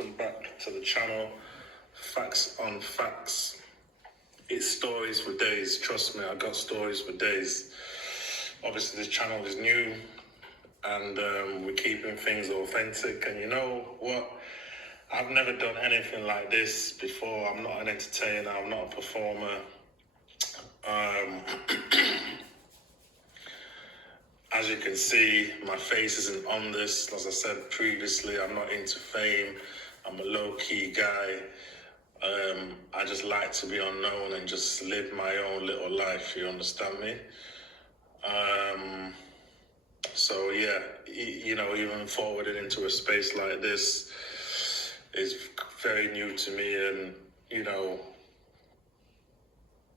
welcome back to the channel. Facts on facts. It's stories for days. Trust me, I got stories for days. Obviously, this channel is new, and we're keeping things authentic. And you know what? I've never done anything like this before. I'm not an entertainer. I'm not a performer. As you can see, my face isn't on this. As I said previously, I'm not into fame. I'm a low-key guy. I just like to be unknown and just live my own little life, you understand me? So yeah, you know, even forwarding into a space like this is very new to me, and, you know,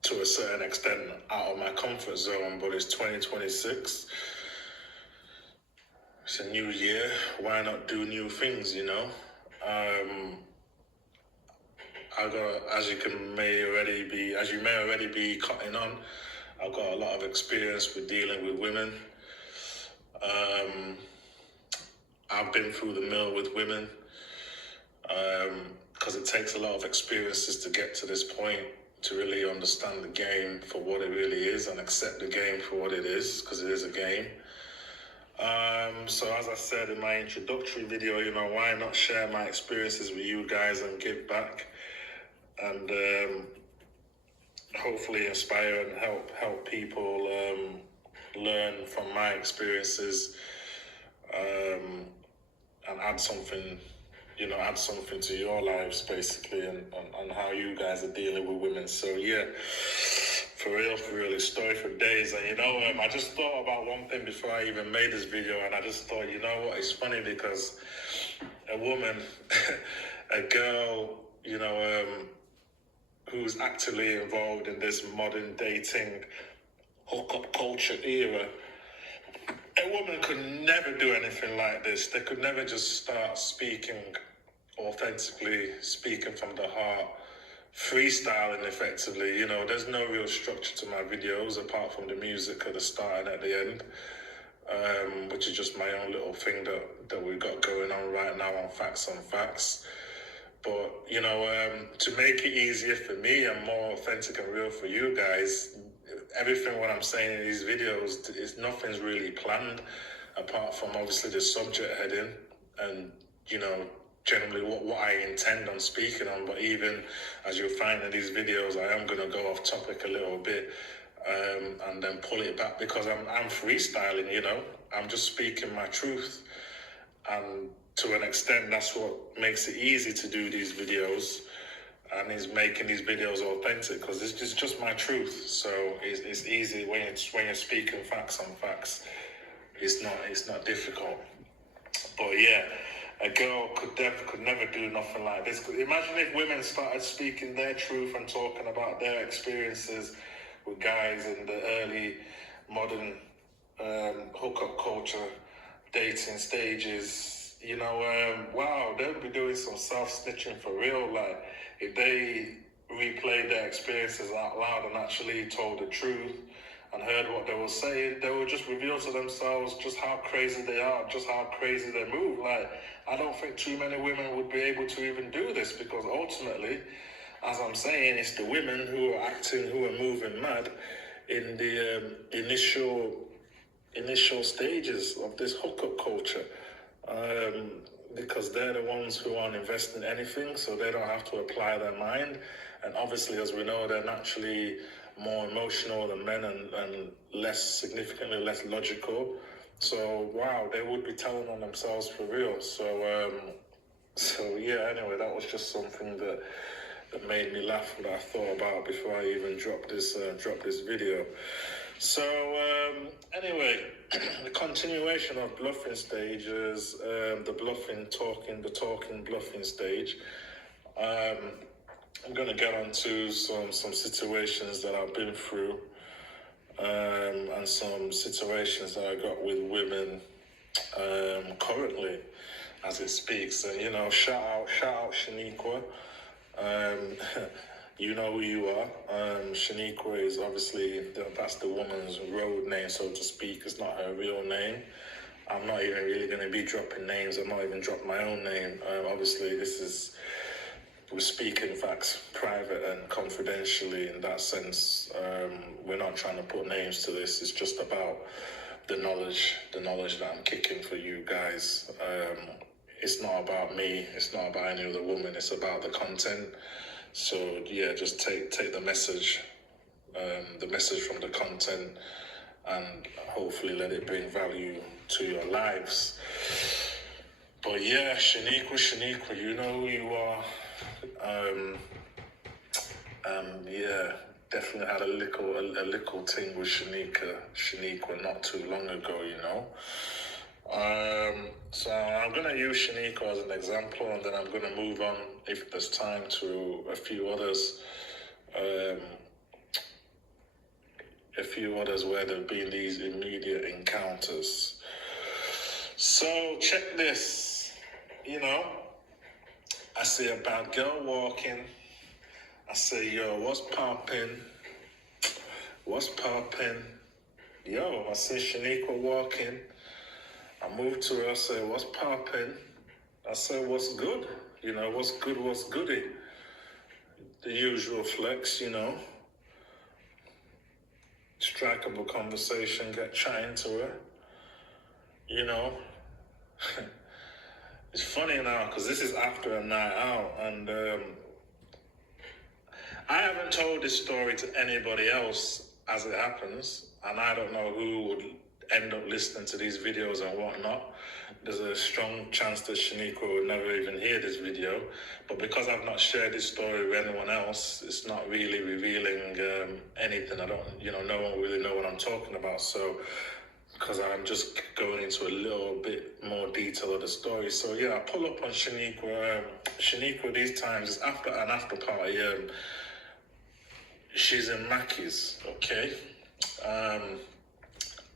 to a certain extent out of my comfort zone, but it's 2026. It's a new year. Why not do new things, you know? As you may already be cutting on, I've got a lot of experience with dealing with women. I've been through the mill with women, because it takes a lot of experiences to get to this point, to really understand the game for what it really is and accept the game for what it is, because it is a game. So as I said in my introductory video, you know, why not share my experiences with you guys and give back, and hopefully inspire and help people learn from my experiences, and add something to your lives, basically, and how you guys are dealing with women. So yeah, for real, it's story for days. And you know, I just thought about one thing before I even made this video, and I just thought, you know what, it's funny because a woman, a girl, you know, who's actively involved in this modern dating hookup culture era, a woman could never do anything like this. They could never just start speaking authentically, speaking from the heart, freestyling effectively. You know, there's no real structure to my videos apart from the music at the start and at the end, which is just my own little thing that we've got going on right now on Facts on Facts. But, you know, to make it easier for me and more authentic and real for you guys, everything what I'm saying in these videos is nothing's really planned, apart from obviously the subject heading and, you know, generally what I intend on speaking on. But even as you'll find in these videos, I am going to go off topic a little bit, and then pull it back, because I'm freestyling, you know. I'm just speaking my truth, and to an extent that's what makes it easy to do these videos, and is making these videos authentic, because it's just my truth. So it's easy when you're speaking facts on facts. It's not difficult. But yeah, a girl could never do nothing like this. Imagine if women started speaking their truth and talking about their experiences with guys in the early modern hookup culture, dating stages. You know, wow, they'll be doing some self-snitching for real. Like, if they replayed their experiences out loud and actually told the truth and heard what they were saying, they will just reveal to themselves just how crazy they are, just how crazy they move. Like, I don't think too many women would be able to even do this, because ultimately, as I'm saying, it's the women who are acting, who are moving mad in the initial stages of this hookup culture. Because they're the ones who aren't investing anything, so they don't have to apply their mind. And obviously, as we know, they're naturally more emotional than men, and significantly less logical. So wow, they would be telling on themselves for real. So yeah, anyway, that was just something that made me laugh, that I thought about before I even dropped this video. So anyway, the continuation of bluffing stages, the talking bluffing stage. I'm going to get onto some situations that I've been through, and some situations that I got with women currently as it speaks. And, you know, shout out Shanequa. You know who you are. Shanequa is obviously, that's the woman's road name, so to speak. It's not her real name. I'm not even really going to be dropping names. I'm not even dropping my own name. Obviously, we're speaking facts private and confidentially in that sense. We're not trying to put names to this. It's just about the knowledge that I'm kicking for you guys. It's not about me. It's not about any other woman. It's about the content. So yeah, just take the message from the content, and hopefully let it bring value to your lives. But yeah, Shanequa, you know who you are. Yeah, definitely had a little thing with Shanequa not too long ago, you know. So I'm gonna use Shanequa as an example, and then I'm gonna move on, if there's time, to a few others. Where there've been these immediate encounters. So check this. You know, I see a bad girl walking. I say, yo, what's poppin'? What's poppin'? Yo, I see Shanequa walking. I move to her, I say, what's poppin'? I say, what's good? You know, what's good, what's goody? The usual flex, you know. Strike up a conversation, get chatting to her. You know. It's funny now, because this is after a night out, and I haven't told this story to anybody else as it happens, and I don't know who would end up listening to these videos and whatnot. There's a strong chance that Shanequa would never even hear this video, but because I've not shared this story with anyone else, it's not really revealing anything. I don't, no one really know what I'm talking about, so because I'm just going into a little bit more detail of the story. So yeah, I pull up on Shanequa. Shanequa these times is after an after party. She's in Mackey's, okay?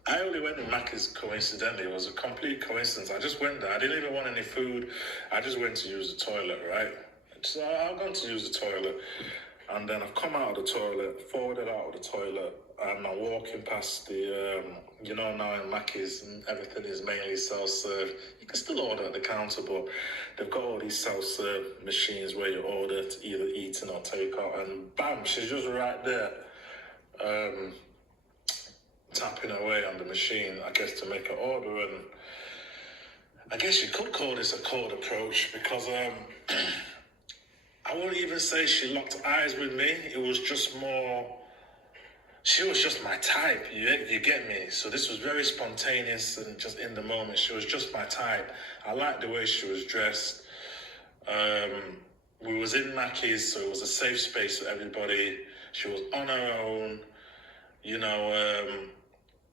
I only went to Mackey's coincidentally. It was a complete coincidence. I just went there. I didn't even want any food. I just went to use the toilet, right? So I've gone to use the toilet. And then I've come out of the toilet, forwarded out of the toilet, and I'm walking past the, now in Mackey's, everything is mainly self-serve. You can still order at the counter, but they've got all these self-serve machines where you order to either eat in or take out, and bam, she's just right there, tapping away on the machine, I guess, to make an order. And I guess you could call this a cold approach, because I wouldn't even say she locked eyes with me. It was just more, she was just my type, you get me? So this was very spontaneous and just in the moment. She was just my type. I liked the way she was dressed. We was in Mackey's, so it was a safe space for everybody. She was on her own,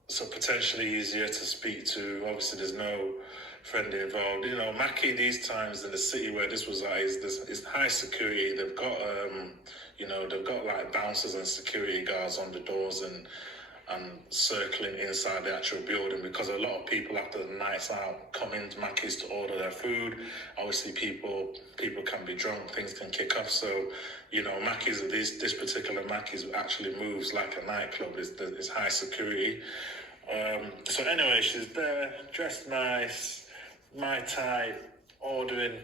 so potentially easier to speak to. Obviously, there's no friend involved. Mackey these times in the city where this was at is high security. They've got they've got like bouncers and security guards on the doors and circling inside the actual building, because a lot of people after the nights out come into Mackey's to order their food. Obviously, people can be drunk, things can kick off. So, Mackey's, this particular Mackey's actually moves like a nightclub. It's high security. So anyway, she's there, dressed nice, my type, ordering,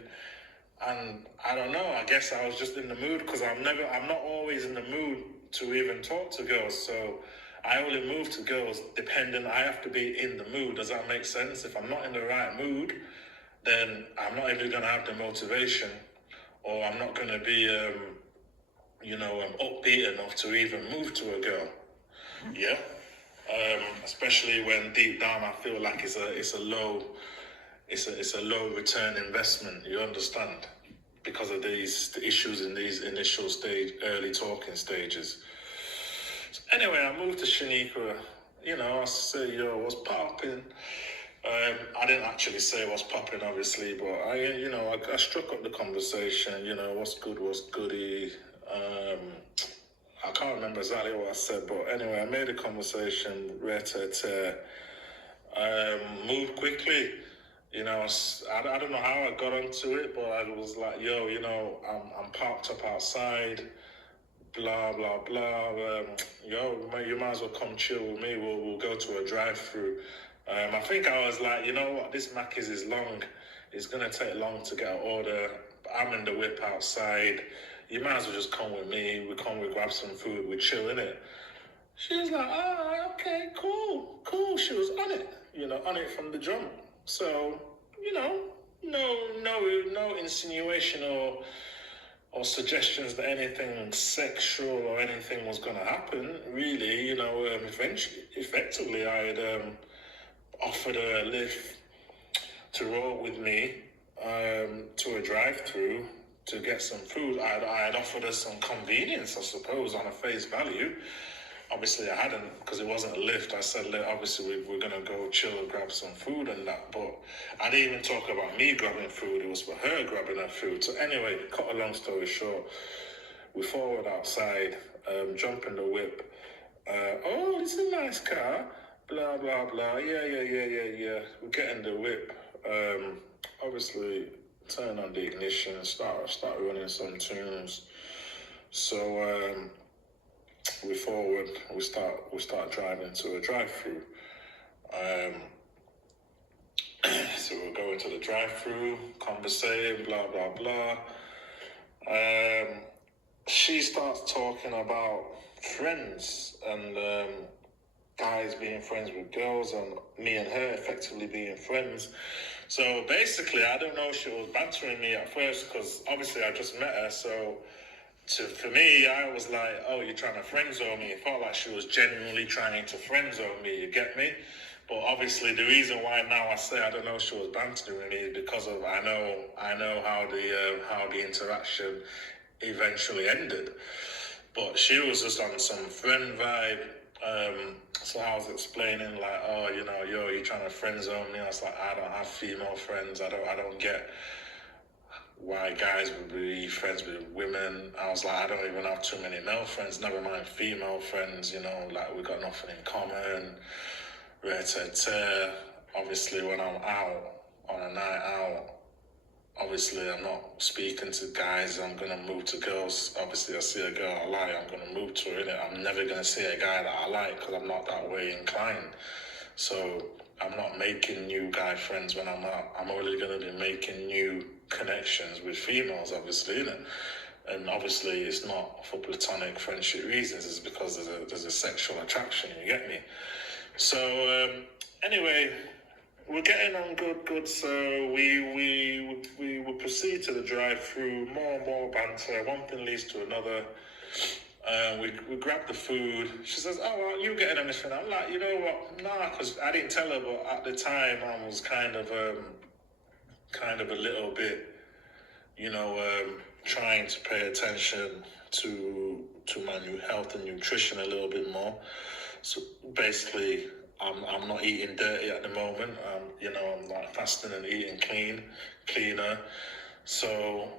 and I don't know, I guess I was just in the mood, because I'm not always in the mood to even talk to girls, so I only move to girls depending, I have to be in the mood. Does that make sense? If I'm not in the right mood, then I'm not even going to have the motivation, or I'm not going to be, upbeat enough to even move to a girl. Yeah? Especially when deep down I feel like it's a low return investment. You understand? Because of the issues in these initial early talking stages. So anyway, I moved to Shanequa. I say, yo, what's popping? I didn't actually say what's popping, obviously, but I struck up the conversation. What's good, what's goody. I can't remember exactly what I said, but anyway, I made a conversation, moved quickly. I don't know how I got onto it, but I was like, yo, I'm parked up outside, blah, blah, blah. You might as well come chill with me. We'll go to a drive-through. I think I was like, you know what, this Macca's is long. It's going to take long to get an order. I'm in the whip outside. You might as well just come with me. We grab some food, we chill in it. She was like, okay, cool. She was on it, on it from the jump. So, no insinuation or suggestions that anything sexual or anything was going to happen, really. Effectively, I had offered her a lift to roll with me to a drive-through to get some food. I had offered her some convenience, I suppose, on a face value. Obviously, I hadn't, because it wasn't a lift. I said, look, obviously, we're going to go chill and grab some food and that. But I didn't even talk about me grabbing food. It was for her grabbing her food. So anyway, cut a long story short, we forward outside, jump in the whip. Oh, it's a nice car. Blah, blah, blah. Yeah. We get in the whip. Obviously, turn on the ignition, start running some tunes. So, we forward, we start driving to a drive-through. So we're going to the drive-through, conversating, blah, blah, blah. She starts talking about friends and guys being friends with girls and me and her effectively being friends. So basically, I don't know if she was bantering me at first, because obviously I just met her, so for me, I was like, oh, you're trying to friend zone me. It felt like she was genuinely trying to friend zone me, you get me? But obviously, the reason why now I say I don't know if she was bantering me is because of I know how the interaction eventually ended. But she was just on some friend vibe. So I was explaining like, oh, you're trying to friend zone me. I was like, I don't have female friends. I don't get why guys would be friends with women. I was like, I don't even have too many male friends, never mind female friends, like we got nothing in common. Obviously, when I'm out on a night out, obviously I'm not speaking to guys, I'm going to move to girls. Obviously, I see a girl I like, I'm going to move to her, innit? I'm never going to see a guy that I like because I'm not that way inclined. So I'm not making new guy friends when I'm out. I'm only going to be making new connections with females, obviously, innit? And obviously it's not for platonic friendship reasons, it's because there's a sexual attraction, you get me? So anyway, we're getting on good. So we proceed to the drive-through, more and more banter. One thing leads to another. We grab the food. She says, "Oh, well, you getting anything?" I'm like, you know what? Nah, because I didn't tell her, but at the time I was kind of a little bit, trying to pay attention to my new health and nutrition a little bit more. So basically, I'm not eating dirty at the moment. I'm like fasting and eating cleaner. So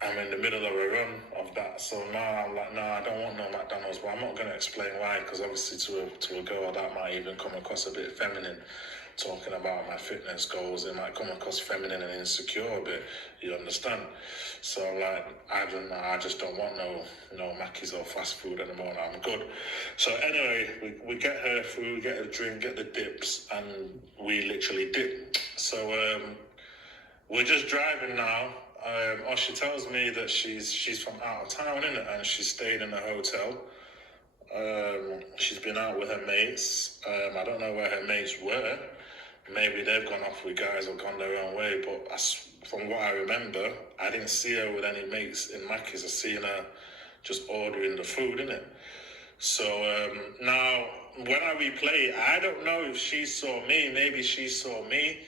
I'm in the middle of a run of that. So now I'm like, I don't want no McDonald's. But I'm not going to explain why, because obviously to a girl that might even come across a bit feminine. Talking about my fitness goals, it might come across feminine and insecure a bit, you understand? So like, I just don't want no Mackies or fast food anymore. I'm good. So anyway, we get her food, we get a drink, get the dips, and we literally dip. So we're just driving now. She tells me that she's from out of town, innit? And she stayed in a hotel. She's been out with her mates. I don't know where her mates were. Maybe they've gone off with guys or gone their own way, but from what I remember, I didn't see her with any mates in Mackey's. I seen her just ordering the food, innit? So now, when I replay, I don't know if she saw me. Maybe she saw me.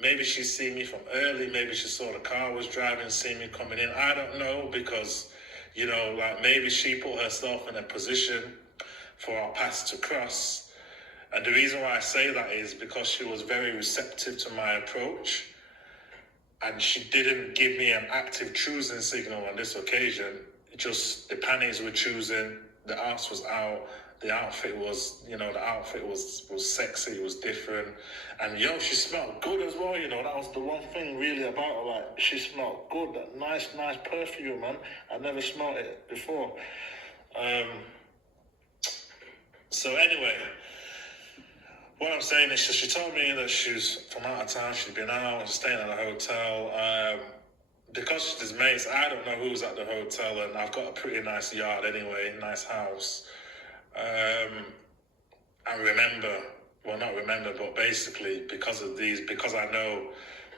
Maybe she seen me from early. Maybe she saw the car was driving, seen me coming in. I don't know, because, like maybe she put herself in a position for our paths to cross. And the reason why I say that is because she was very receptive to my approach, and she didn't give me an active choosing signal on this occasion. Just the panties were choosing, the ass was out, the outfit was, was sexy, it was different. And she smelled good as well, that was the one thing really about her, like, she smelled good, that nice perfume, man. I never smelled it before. So anyway, What I'm saying is, she told me that she's from out of town. She's been out and staying at a hotel. Because there's mates, I don't know who's at the hotel, and I've got a pretty nice yard anyway, nice house. I remember, well, not remember, but basically because of these, because I know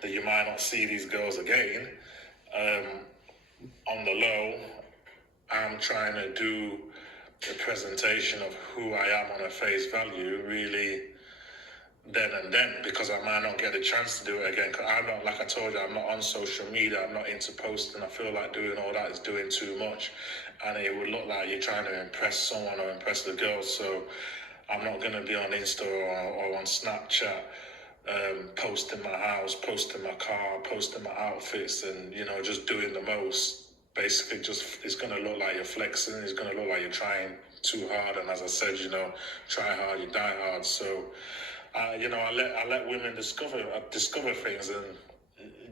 that you might not see these girls again. On the low, I'm trying to do the presentation of who I am on a face value, really then and then, because I might not get a chance to do it again. Because I'm not, like I told you, I'm not on social media, I'm not into posting. I feel like doing all that is doing too much, and it would look like you're trying to impress someone or impress the girls. So I'm not going to be on Insta or on Snapchat posting my house, posting my car, posting my outfits, and just doing the most. Basically, just it's going to look like you're flexing. It's going to look like you're trying too hard. And as I said, try hard, you die hard. So I let women discover things, and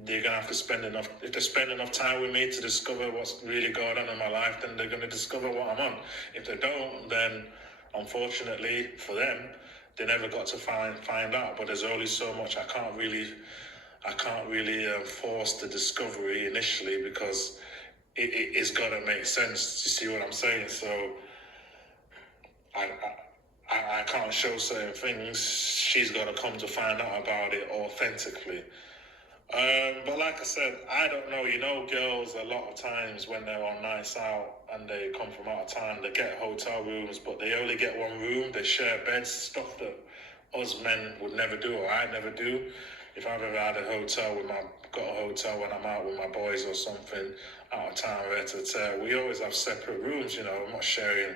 they're gonna have to spend enough. If they spend enough time with me to discover what's really going on in my life, then they're gonna discover what I'm on. If they don't, then unfortunately for them, they never got to find out. But there's only so much I can't really force the discovery initially, because it's got to make sense. You see what I'm saying? So I can't show certain things. She's got to come to find out about it authentically. But like I said, I don't know. Girls, a lot of times when they're on nights out and they come from out of town, they get hotel rooms, but they only get one room. They share beds, stuff that us men would never do, or I never do. If I've ever had a hotel got a hotel when I'm out with my boys or something, out of town, we always have separate rooms. I'm not sharing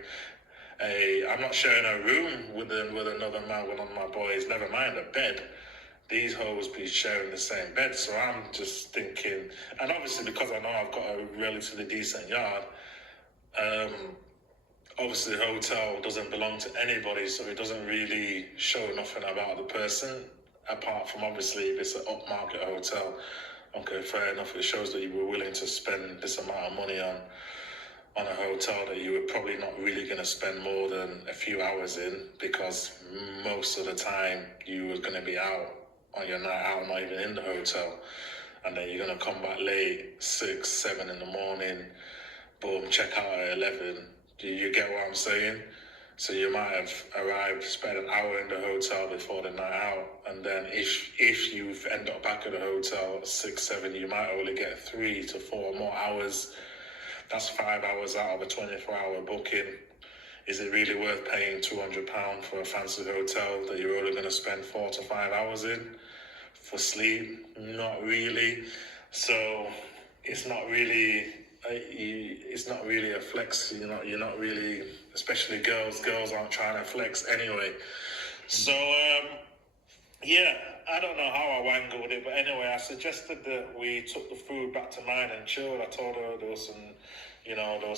a room with another man, one of my boys. Never mind a bed. These hoes be sharing the same bed. So I'm just thinking, and obviously because I know I've got a relatively decent yard, obviously the hotel doesn't belong to anybody, so it doesn't really show nothing about the person, apart from obviously if it's an upmarket hotel. Okay, fair enough. It shows that you were willing to spend this amount of money on a hotel that you were probably not really going to spend more than a few hours in, because most of the time you were going to be out on your night out, not even in the hotel, and then you're going to come back late, 6, 7 in the morning, boom, check out at 11. Do you get what I'm saying? So you might have arrived, spent an hour in the hotel before the night out, and then if you end up back at the hotel at 6, 7, you might only get 3 to 4 more hours. That's 5 hours out of a 24-hour booking. Is it really worth paying £200 for a fancy hotel that you're only going to spend 4 to 5 hours in for sleep? Not really. So it's not really a flex. You're not really, especially girls. Girls aren't trying to flex anyway. So yeah, I don't know how I wangled it, but anyway, I suggested that we took the food back to mine and chilled. I told her there was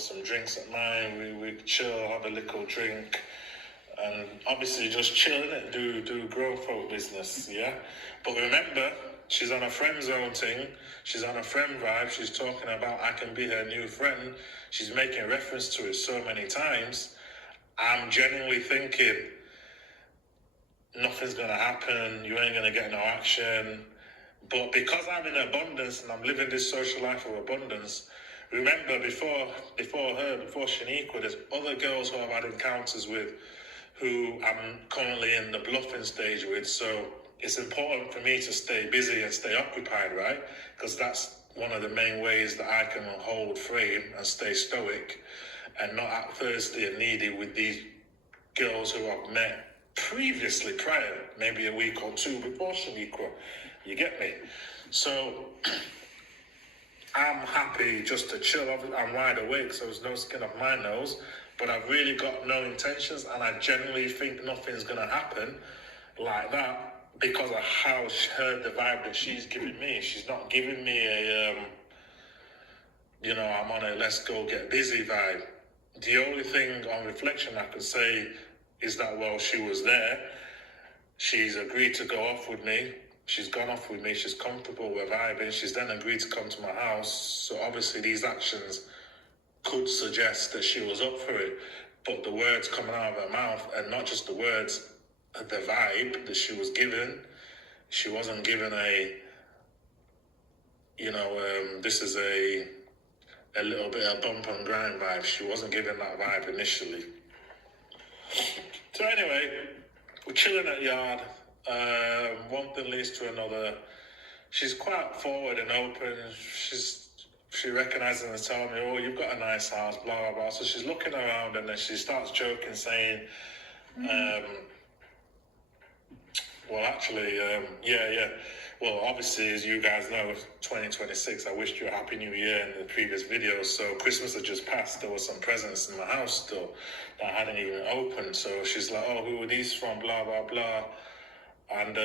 some drinks at mine. We'd chill, have a little drink, and obviously just chill it, do grown folk business, yeah? But remember, she's on a friend zone thing. She's on a friend vibe. She's talking about I can be her new friend. She's making reference to it so many times. I'm genuinely thinking, nothing's going to happen, you ain't going to get no action. But because I'm in abundance and I'm living this social life of abundance, remember, before Shanequa, there's other girls who I've had encounters with who I'm currently in the bluffing stage with. So it's important for me to stay busy and stay occupied, right? Because that's one of the main ways that I can hold frame and stay stoic and not act thirsty and needy with these girls who I've met previously, prior, maybe a week or two before Shanequa. You get me? So I'm happy just to chill. I'm wide awake, so there's no skin off my nose, but I've really got no intentions, and I genuinely think nothing's going to happen like that because of how heard the vibe that she's giving me. She's not giving me a, I'm on a let's go get busy vibe. The only thing on reflection I could say is that, well, she was there. She's agreed to go off with me. She's gone off with me. She's comfortable with vibing. She's then agreed to come to my house. So obviously these actions could suggest that she was up for it. But the words coming out of her mouth, and not just the words, the vibe that she was given. She wasn't given a, this is a little bit of bump and grind vibe. She wasn't given that vibe initially. So anyway, we're chilling at yard. One thing leads to another. She's quite forward and open. She recognizes and telling me, "Oh, you've got a nice house, blah blah blah." So she's looking around and then she starts joking, saying, "Well, actually, yeah. Well, obviously, as you guys know, 2026. I wished you a happy new year in the previous video. So Christmas had just passed. There were some presents in my house still that hadn't even opened. So she's like, "Oh, who are these from? Blah blah blah," and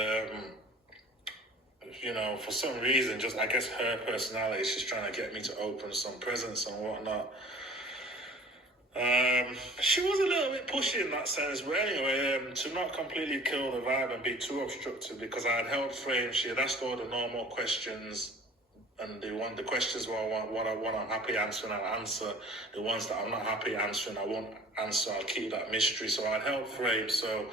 for some reason, just I guess her personality, she's trying to get me to open some presents and whatnot. She was a little bit pushy in that sense, but anyway, to not completely kill the vibe and be too obstructive, because I had held frame, she had asked all the normal questions, and the questions were what I'm happy answering, I'll answer. The ones that I'm not happy answering, I won't answer. I'll keep that mystery. So I'd held frame, so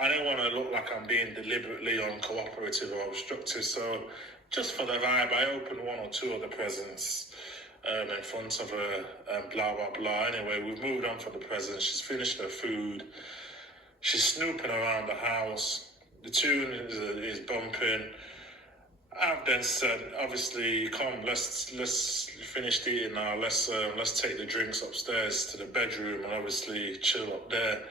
I didn't want to look like I'm being deliberately uncooperative or obstructive. So just for the vibe, I opened one or two of the presents in front of her, blah blah blah. Anyway, we've moved on from the presents. She's finished her food. She's snooping around the house. The tune is bumping. I've then said, obviously, come, let's finish eating now. Let's take the drinks upstairs to the bedroom and obviously chill up there.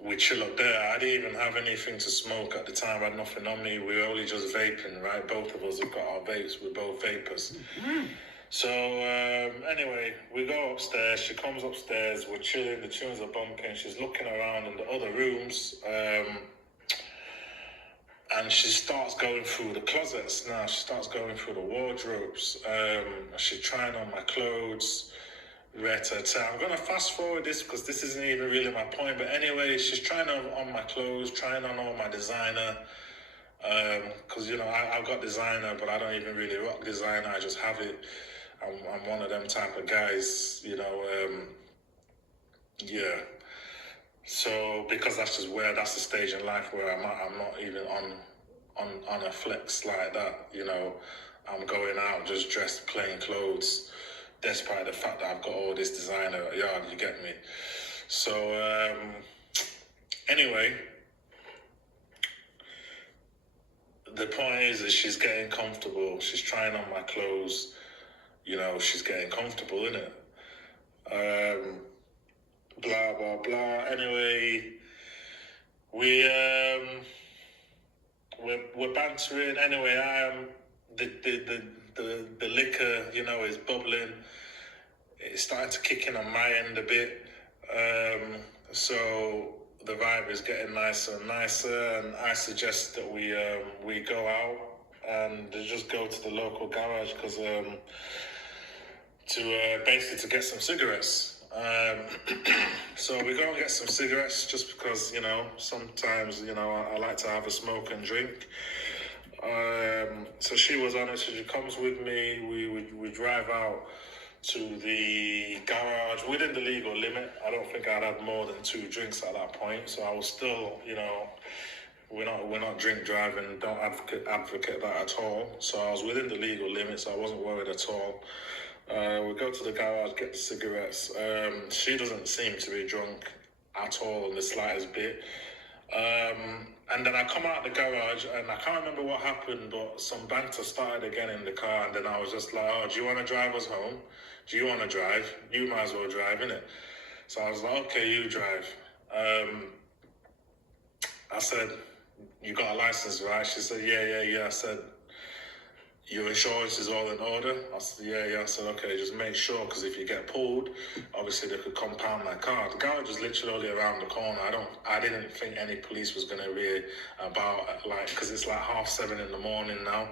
We chill up there. I didn't even have anything to smoke at the time. I had nothing on me. We were only just vaping, right? Both of us have got our vapes. We're both vapors. Mm-hmm. So anyway, we go upstairs. She comes upstairs. We're chilling. The tunes are bumping. She's looking around in the other rooms. And she starts going through the closets now. She starts going through the wardrobes. She's trying on my clothes. I'm going to fast forward this because this isn't even really my point. But anyway, she's trying on my clothes, trying on all my designer. Because, I've got designer, but I don't even really rock designer. I just have it. I'm one of them type of guys, yeah. So because that's the stage in life where I'm not even on a flex like that, I'm going out just dressed plain clothes, despite the fact that I've got all this designer at yard, you get me? So anyway, the point is that she's getting comfortable. She's trying on my clothes, she's getting comfortable, innit? Blah blah blah. Anyway, we're bantering. Anyway, the liquor, is bubbling. It's starting to kick in on my end a bit. So the vibe is getting nicer and nicer, and I suggest that we go out and just go to the local garage because basically to get some cigarettes. So we go and get some cigarettes just because, sometimes, I like to have a smoke and drink. So she was on it, so she comes with me. We drive out to the garage within the legal limit. I don't think I'd had more than 2 drinks at that point. So I was still, we're not drink driving, don't advocate that at all. So I was within the legal limit, so I wasn't worried at all. We go to the garage, get the cigarettes. She doesn't seem to be drunk at all in the slightest bit. And then I come out the garage and I can't remember what happened, but some banter started again in the car. And then I was just like, "Oh, do you want to drive us home? Do you want to drive? You might as well drive, innit?" So I was like, "Okay, you drive." I said, "You got a license, right?" She said, yeah. I said, "Your insurance is all in order?" I said, yeah. I said, "Okay, just make sure, because if you get pulled, obviously they could compound my car." The garage was literally only around the corner. I didn't think any police was going to be about, because it's like 7:30 in the morning now.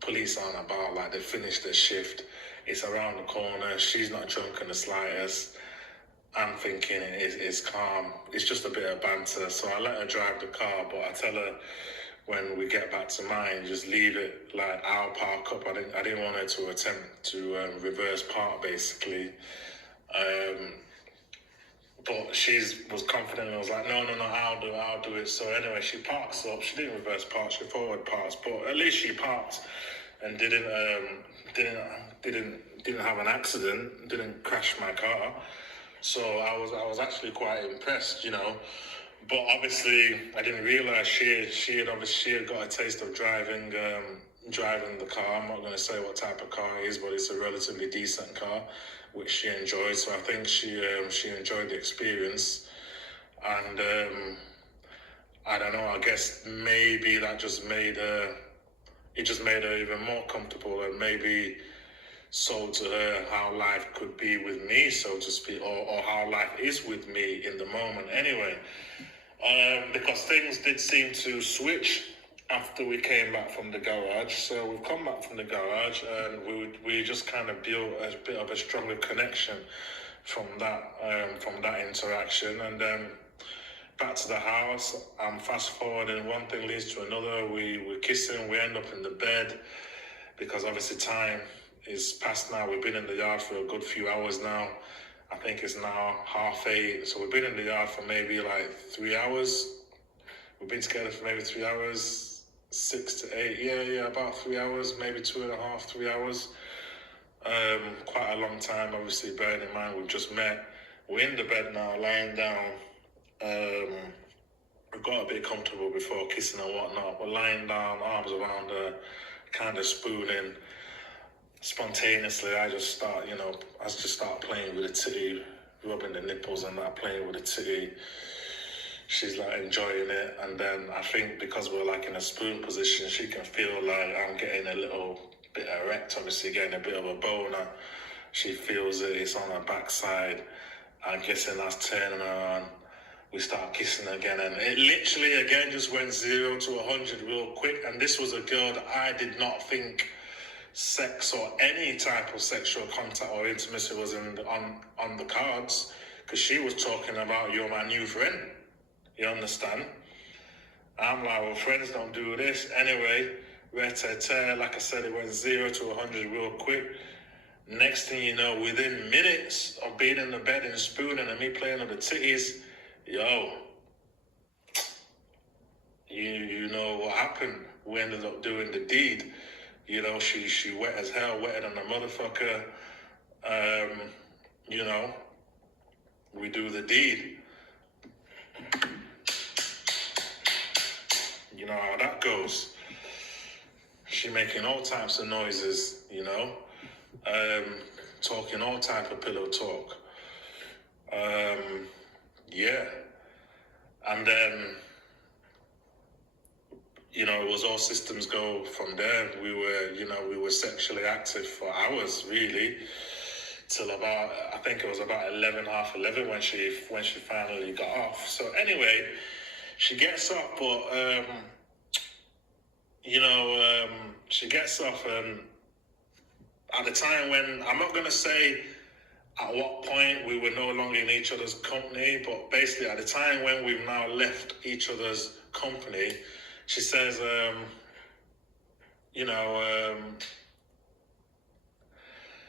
Police aren't about, they finished their shift. It's around the corner. She's not drunk in the slightest. I'm thinking it's calm. It's just a bit of banter. So I let her drive the car, but I tell her, when we get back to mine, just leave it, I'll park up. I didn't want her to attempt to reverse park, basically. But she was confident and was like, no, I'll do it. So anyway, she parks up. She didn't reverse park, she forward parks, but at least she parked and didn't didn't have an accident, didn't crash my car. So I was actually quite impressed, you know. But obviously, I didn't realize she had got a taste of driving the car. I'm not going to say what type of car it is, but it's a relatively decent car, which she enjoyed. So I think she enjoyed the experience, and I don't know. I guess maybe that just made her even more comfortable, and maybe sold to her how life could be with me, so to speak, or how life is with me in the moment. Anyway. Because things did seem to switch after we came back from the garage. So we've come back from the garage, and we just kind of built a bit of a stronger connection from that interaction. And then back to the house. I'm fast forwarding, one thing leads to another. We're kissing. We end up in the bed because obviously time is past now. We've been in the yard for a good few hours now. I think it's now 8:30, so we've been in the yard for maybe like 3 hours. We've been together for maybe 3 hours, 6 to 8, yeah, about 3 hours, maybe 2.5, 3 hours. Quite a long time, obviously, bearing in mind we've just met. We're in the bed now, lying down. We got a bit comfortable before kissing and whatnot. We're lying down, arms around her, kind of spooning. Spontaneously, I just start playing with the titty, rubbing the nipples and that, playing with the titty. She's like enjoying it, and then I think because we're like in a spoon position, she can feel like I'm getting a little bit erect, obviously getting a bit of a boner. She feels it, it's on her backside. I'm guessing that's turning her on. We start kissing again, and it literally again just went 0 to 100 real quick. And this was a girl that I did not think sex or any type of sexual contact or intimacy was on the cards, because she was talking about, you're my new friend, you understand? I'm like, well, friends don't do this. Anyway, like I said, it went 0 to 100 real quick. Next thing you know, within minutes of being in the bed and spooning and me playing with the titties, you know what happened. We ended up doing the deed. You know, she wet as hell, wetter than a motherfucker. You know, we do the deed. You know how that goes. She making all types of noises, you know, talking all type of pillow talk. Yeah. And then, you know, it was all systems go from there. We were sexually active for hours, really, till about, I think it was about 11, half 11 when she finally got off. So anyway, she gets up, but, she gets off, and at the time when, I'm not going to say at what point we were no longer in each other's company, but basically at the time when we've now left each other's company, she says,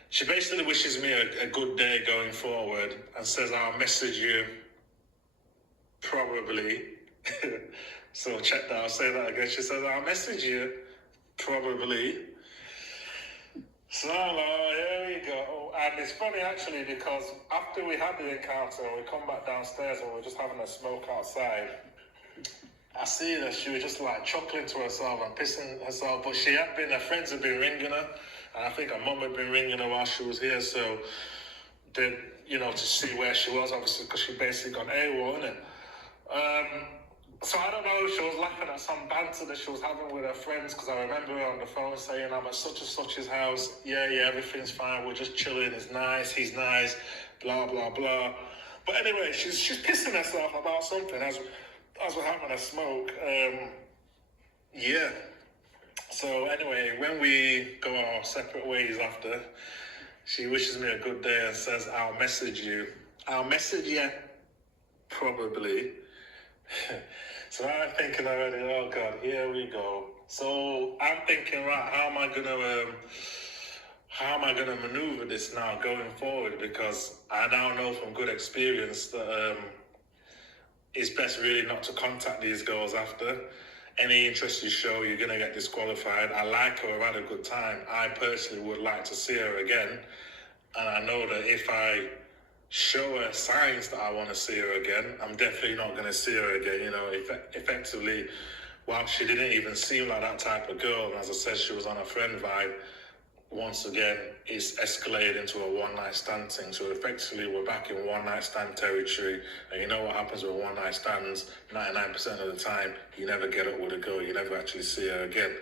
she basically wishes me a good day going forward and says, I'll message you probably. So check that, I'll say that again. She says, I'll message you probably. So here we go. And it's funny actually, because after we had the encounter, we come back downstairs and we're just having a smoke outside. I see that she was just like chuckling to herself and pissing herself, but her friends had been ringing her, and I think her mum had been ringing her while she was here, so to see where she was, obviously, because she basically got AWOL, innit? So I don't know if she was laughing at some banter that she was having with her friends, because I remember her on the phone saying, I'm at such and such's house, yeah, everything's fine, we're just chilling, it's nice, he's nice, blah, blah, blah. But anyway, she's pissing herself about something as we're having a smoke. Yeah. So anyway, when we go our separate ways after, she wishes me a good day and says, I'll message you. I'll message you, probably. So I'm thinking already, oh God, here we go. So I'm thinking, right, how am I how am I going to maneuver this now going forward? Because I now know from good experience that it's best really not to contact these girls after. Any interest you show, you're going to get disqualified. I like her, I've had a good time. I personally would like to see her again. And I know that if I show her signs that I want to see her again, I'm definitely not going to see her again. You know, effectively, while she didn't even seem like that type of girl, and as I said, she was on a friend vibe, once again, it's escalated into a one-night stand thing. So effectively, we're back in one-night stand territory. And you know what happens with one-night stands? 99% of the time, you never get up with a girl. You never actually see her again.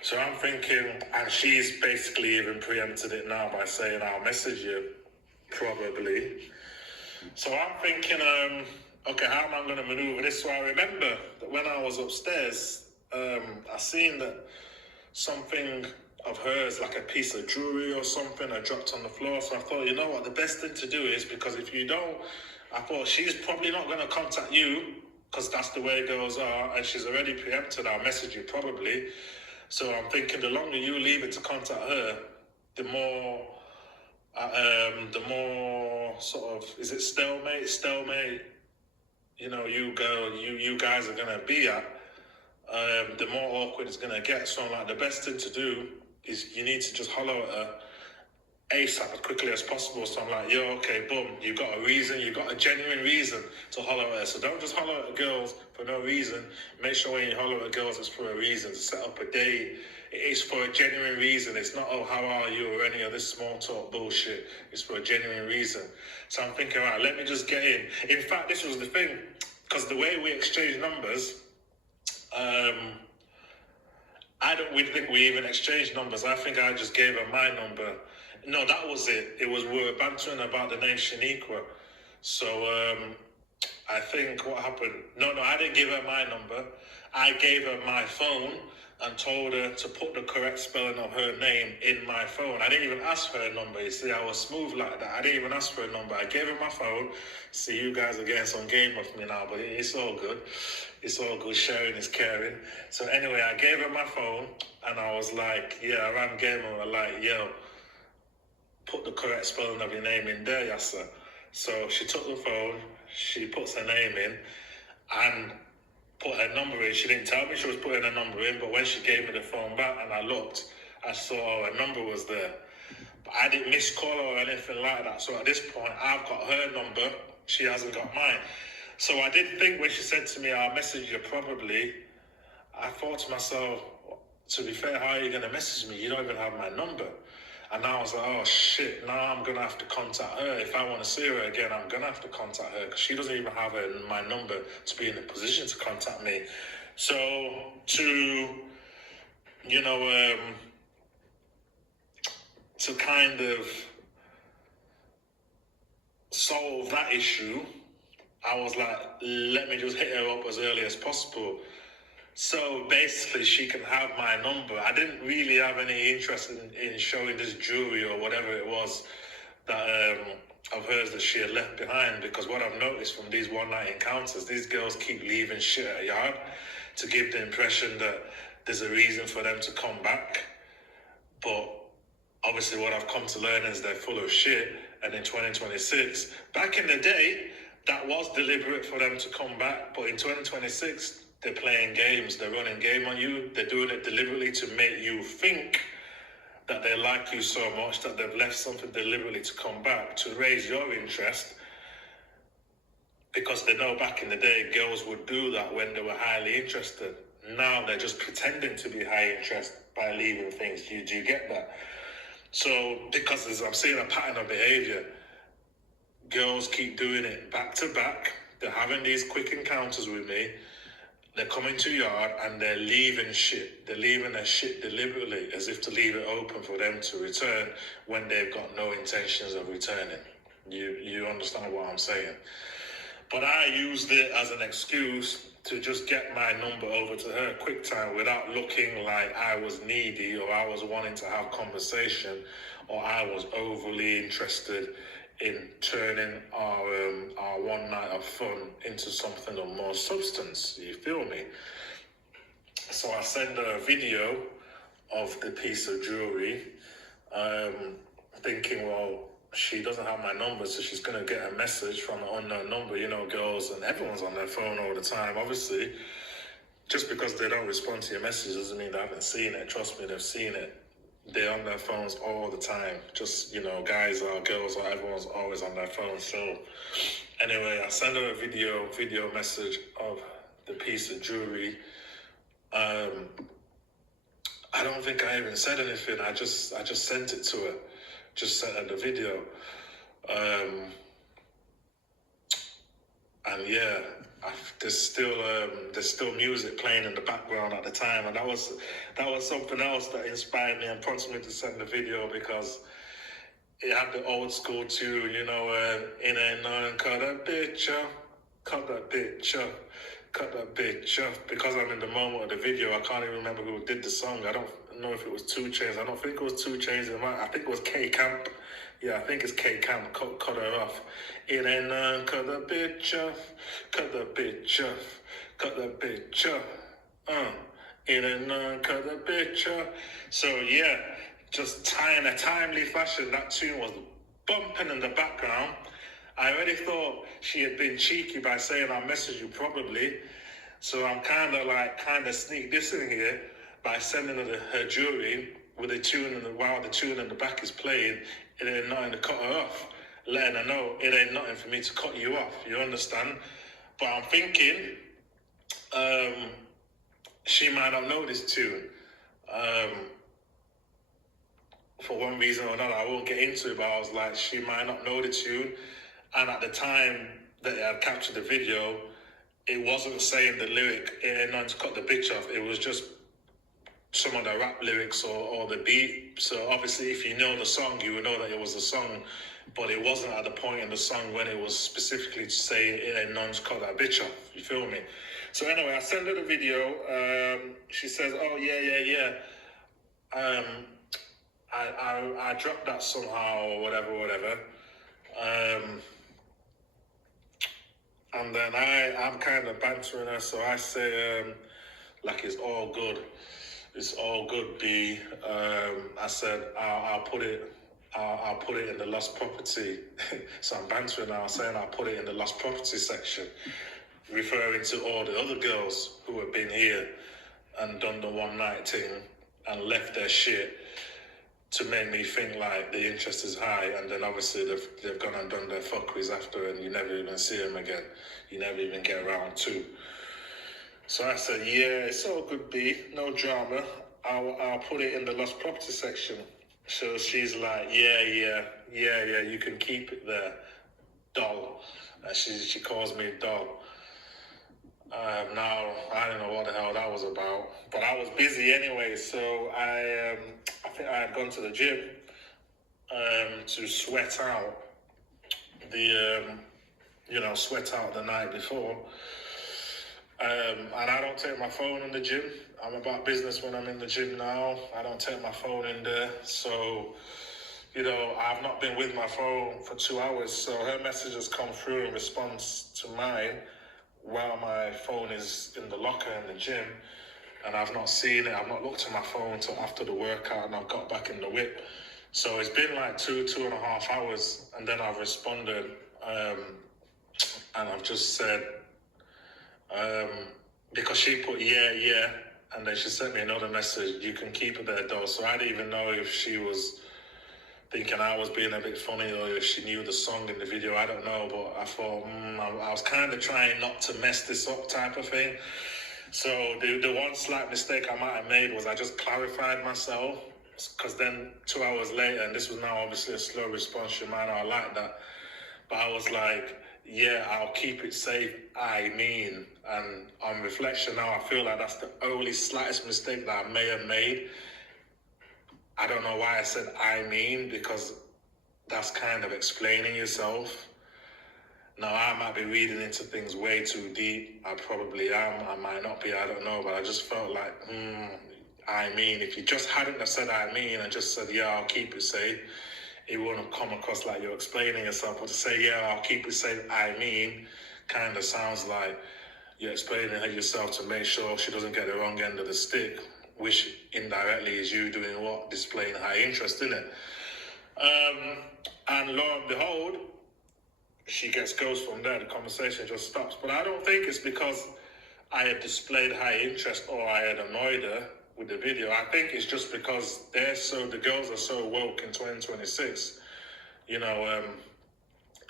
So I'm thinking, and she's basically even preempted it now by saying, I'll message you, probably. So I'm thinking, okay, how am I going to maneuver this? So I remember that when I was upstairs, I seen that something of hers, like a piece of jewelry or something, I dropped on the floor. So I thought, you know what, the best thing to do is, because if you don't, I thought she's probably not going to contact you, because that's the way girls are, and she's already preempted, I'll message you probably. So I'm thinking the longer you leave it to contact her, the more sort of, is it stalemate, you know, you guys are going to be at, the more awkward it's going to get. So I'm like, the best thing to do is you need to just holler at her ASAP, as quickly as possible. So I'm like, yo, okay, boom, you got a reason, you got a genuine reason to holler at her. So don't just holler at girls for no reason. Make sure when you holler at girls, it's for a reason, to set up a date. It's for a genuine reason. It's not, oh, how are you, or any of this small talk bullshit. It's for a genuine reason. So I'm thinking, right, let me just get in. In fact, this was the thing, because the way we exchange numbers, I don't really think we even exchanged numbers. I think I just gave her my number. No, that was it. It was, we were bantering about the name Shanequa. So I think what happened, no, I didn't give her my number. I gave her my phone and told her to put the correct spelling of her name in my phone. I didn't even ask for her number. You see, I was smooth like that. I didn't even ask for a number. I gave her my phone. See, you guys are getting some game of me now, but it's all good. It's all good. Sharing is caring. So anyway, I gave her my phone and I was like, yeah, I ran game and I was like, yo, put the correct spelling of your name in there, yassa. So she took the phone, she puts her name in and put her number in. She didn't tell me she was putting her number in, but when she gave me the phone back and I looked, I saw her number was there. But I didn't miss call her or anything like that. So at this point, I've got her number, she hasn't got mine. So I did think when she said to me, I'll message you probably, I thought to myself, to be fair, how are you going to message me? You don't even have my number. And now I was like, oh shit, now I'm going to have to contact her. If I want to see her again, I'm going to have to contact her because she doesn't even have my number to be in a position to contact me. So to, you know, to kind of solve that issue, I was like, let me just hit her up as early as possible. So basically, she can have my number. I didn't really have any interest in showing this jewelry or whatever it was that of hers that she had left behind, because what I've noticed from these one-night encounters, these girls keep leaving shit at a yard to give the impression that there's a reason for them to come back. But obviously what I've come to learn is they're full of shit. And in 2026, back in the day, that was deliberate for them to come back. But in 2026, they're playing games. They're running game on you. They're doing it deliberately to make you think that they like you so much that they've left something deliberately to come back to raise your interest, because they know back in the day girls would do that when they were highly interested. Now they're just pretending to be high interest by leaving things. Do you get that? So because I'm seeing a pattern of behavior, girls keep doing it back to back. They're having these quick encounters with me. They're coming to yard and they're leaving shit. They're leaving their shit deliberately as if to leave it open for them to return when they've got no intentions of returning. You understand what I'm saying? But I used it as an excuse to just get my number over to her quick time without looking like I was needy or I was wanting to have conversation or I was overly interested in turning our one night of fun into something of more substance. You feel me? So I send her a video of the piece of jewelry. thinking, well, she doesn't have my number, so she's going to get a message from an unknown number. You know, girls and everyone's on their phone all the time. Obviously, just because they don't respond to your messages doesn't mean they haven't seen it. Trust me, they've seen it. They're on their phones all the time. Just, you know, guys or girls or everyone's always on their phones. So anyway, I sent her a video message of the piece of jewelry. I don't think I even said anything. I just sent it to her. Just sent her the video. And yeah, there's still music playing in the background at the time, and that was something else that inspired me and prompted me to send the video, because it had the old school tune, you know, it ain't nothing, cut that bitch up, cut that bitch up, cut that bitch up. Because I'm in the moment of the video, I can't even remember who did the song. I don't know if it was 2 Chainz. I don't think it was 2 Chainz. I think it was K Camp. Yeah, I think it's K Camp. Cut her off. It ain't none. Cut the bitch off. Cut the bitch off. Cut the bitch off. It ain't none. Cut the bitch off. So yeah, just in a timely fashion, that tune was bumping in the background. I already thought she had been cheeky by saying I'll message you probably. So I'm kind of sneak dissing here by sending her jewelry with a tune while the tune in the back is playing. It ain't nothing to cut her off, letting her know it ain't nothing for me to cut you off. You understand? But I'm thinking she might not know this tune. For one reason or another, I won't get into it, but I was like, she might not know the tune. And at the time that I captured the video, it wasn't saying the lyric, it ain't nothing to cut the bitch off. It was just some of the rap lyrics or the beat. So obviously, if you know the song, you would know that it was a song, but it wasn't at the point in the song when it was specifically saying it ain't nothing to cut that bitch off. You feel me? So anyway, I sent her the video. She says, oh, yeah. I dropped that somehow or whatever. And then I'm kind of bantering her, so I say, like, it's all good. It's all good, B. I said, I'll put it in the lost property. So I'm bantering her, saying I'll put it in the lost property section, referring to all the other girls who have been here and done the one night thing and left their shit to make me think like the interest is high, and then obviously they've gone and done their fuckeries after, and you never even see them again. You never even get around to. So I said, yeah, it's all good, B, no drama. I'll put it in the lost property section. So she's like, yeah, you can keep it there, doll. And she calls me doll. Now, I don't know what the hell that was about, but I was busy anyway, so I think I had gone to the gym to sweat out the night before. And I don't take my phone in the gym. I'm about business when I'm in the gym now. I don't take my phone in there. So, you know, I've not been with my phone for 2 hours. So her message has come through in response to mine while my phone is in the locker in the gym. And I've not seen it. I've not looked at my phone until after the workout, and I've got back in the whip. So it's been like 2.5 hours. And then I've responded and I've just said, because she put yeah, and then she sent me another message, you can keep it there, though. So I didn't even know if she was thinking I was being a bit funny or if she knew the song in the video. I don't know, but I thought I was kind of trying not to mess this up type of thing. So the one slight mistake I might have made was I just clarified myself, because then 2 hours later, and this was now obviously a slow response, she might not like that, but I was like, yeah, I'll keep it safe, I mean. And on reflection now, I feel like that's the only slightest mistake that I may have made. I don't know why I said I mean, because that's kind of explaining yourself. Now, I might be reading into things way too deep. I probably am. I might not be. I don't know. But I just felt like, I mean, if you just hadn't have said I mean and just said, yeah, I'll keep it safe, it wouldn't come across like you're explaining yourself. But to say, yeah, I'll keep it safe, I mean, kind of sounds like you're explaining it yourself to make sure she doesn't get the wrong end of the stick. which indirectly is you doing what? Displaying high interest in it. And lo and behold, she gets ghost from there. The conversation just stops. But I don't think it's because I had displayed high interest or I had annoyed her with the video. I think it's just because the girls are so woke in 2026.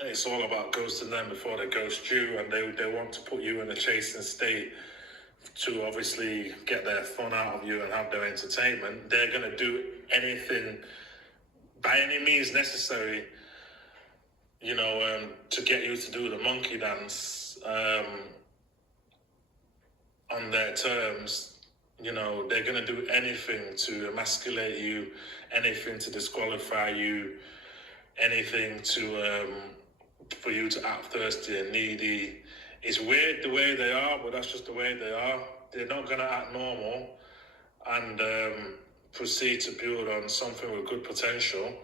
It's all about ghosting them before they ghost you, and they want to put you in a chasing state to obviously get their fun out of you and have their entertainment. They're going to do anything by any means necessary, to get you to do the monkey dance on their terms. They're going to do anything to emasculate you, anything to disqualify you, anything to for you to act thirsty and needy. It's weird the way they are, but that's just the way they are. They're not going to act normal and proceed to build on something with good potential.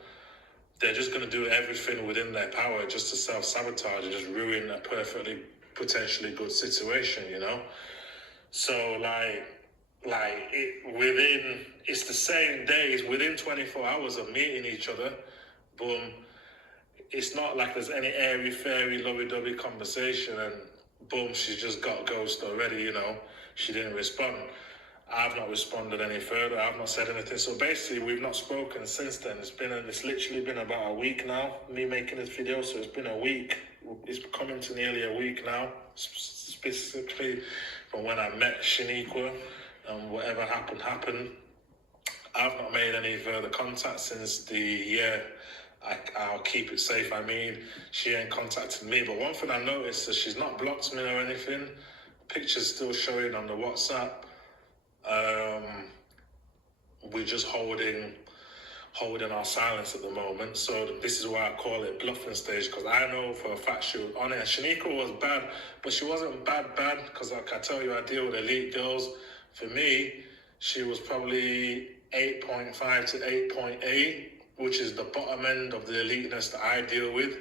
They're just going to do everything within their power just to self-sabotage and just ruin a perfectly, potentially good situation, So, it's the same days, within 24 hours of meeting each other, boom. It's not like there's any airy-fairy, lovey-dovey conversation and boom, she's just got ghost already, She didn't respond. I've not responded any further. I've not said anything. So basically, we've not spoken since then. It's literally been about a week now, me making this video. So it's been a week. It's coming to nearly a week now, specifically from when I met Shanequa and whatever happened. I've not made any further contact since the year. I'll keep it safe. She ain't contacted me. But one thing I noticed is she's not blocked me or anything. Pictures still showing on the WhatsApp. We're just holding our silence at the moment. So this is why I call it bluffing stage, because I know for a fact she was on it. Shanequa was bad, but she wasn't bad, because like I tell you, I deal with elite girls. For me, she was probably 8.5 to 8.8, which is the bottom end of the eliteness that I deal with.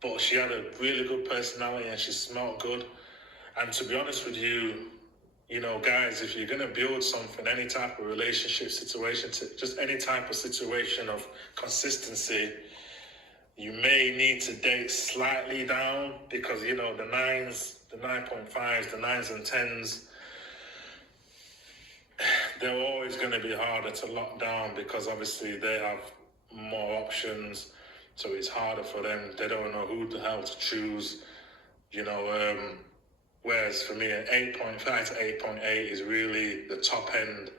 But she had a really good personality and she smelled good. And to be honest with you, guys, if you're going to build something, any type of relationship situation, just any type of situation of consistency, you may need to date slightly down because, the 9s, the 9.5s, the 9s and 10s, they're always going to be harder to lock down because obviously they have more options. So it's harder for them. They don't know who the hell to choose, whereas for me, an 8.5 to 8.8 is really the top end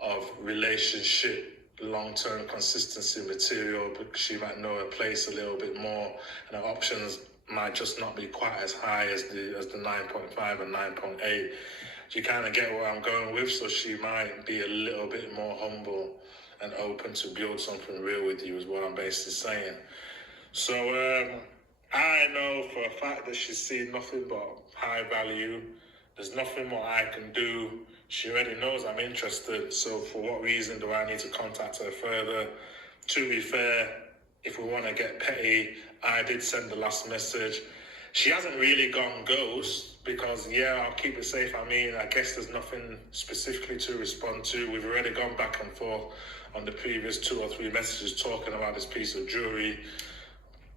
of relationship, long-term consistency material, because she might know her place a little bit more, and her options might just not be quite as high as the 9.5 and 9.8. You kind of get where I'm going with, so she might be a little bit more humble and open to build something real with you, is what I'm basically saying. So I know for a fact that she's seen nothing but high value. There's nothing more I can do. She already knows I'm interested, so for what reason do I need to contact her further? To be fair, if we want to get petty, I did send the last message. She hasn't really gone ghost because, I'll keep it safe. I guess there's nothing specifically to respond to. We've already gone back and forth on the previous 2 or 3 messages talking about this piece of jewelry.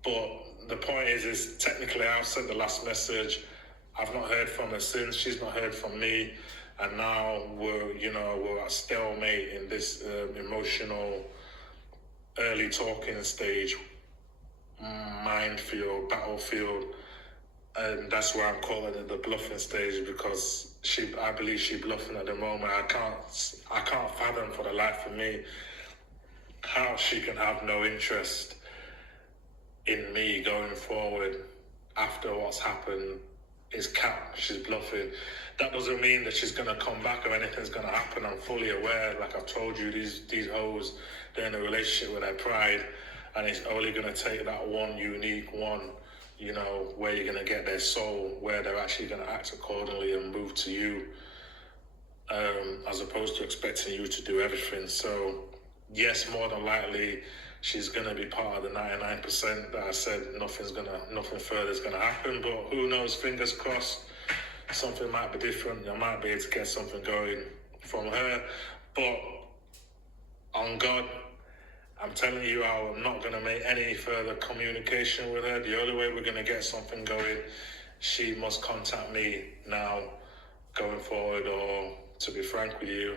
But the point is technically I've sent the last message. I've not heard from her since. She's not heard from me. And now we're at stalemate in this emotional early talking stage, minefield, battlefield. And that's why I'm calling it the bluffing stage, because I believe she's bluffing at the moment. I can't fathom for the life of me how she can have no interest in me going forward after what's happened. Is cap. She's bluffing. That doesn't mean that she's going to come back or anything's going to happen. I'm fully aware, like I've told you, these hoes, they're in a relationship with their pride, and it's only going to take that one unique one, where you're going to get their soul, where they're actually going to act accordingly and move to you, as opposed to expecting you to do everything. So yes, more than likely, she's going to be part of the 99% that I said nothing further is going to happen. But who knows, fingers crossed, something might be different. I might be able to get something going from her. But on God, I'm telling you, I'm not going to make any further communication with her. The only way we're going to get something going, she must contact me now going forward, or to be frank with you,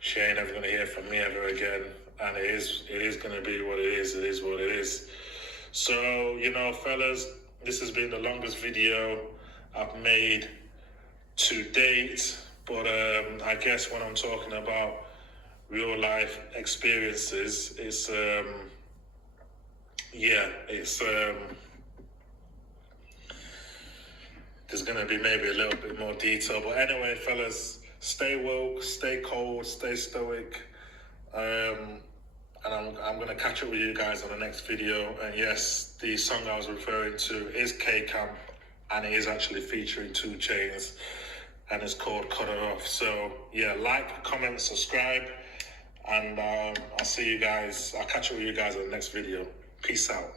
she ain't ever going to hear from me ever again. And it is going to be what it is. It is what it is. So, you know, fellas, this has been the longest video I've made to date. But I guess when I'm talking about real life experiences, it's there's gonna be maybe a little bit more detail. But anyway, fellas, stay woke, stay cold, stay stoic. And I'm gonna catch up with you guys on the next video. And yes, the song I was referring to is K-Camp, and it is actually featuring 2 Chainz, and it's called Cut Her Off. So yeah, like, comment, subscribe, and I'll see you guys. I'll catch up with you guys on the next video. Peace out.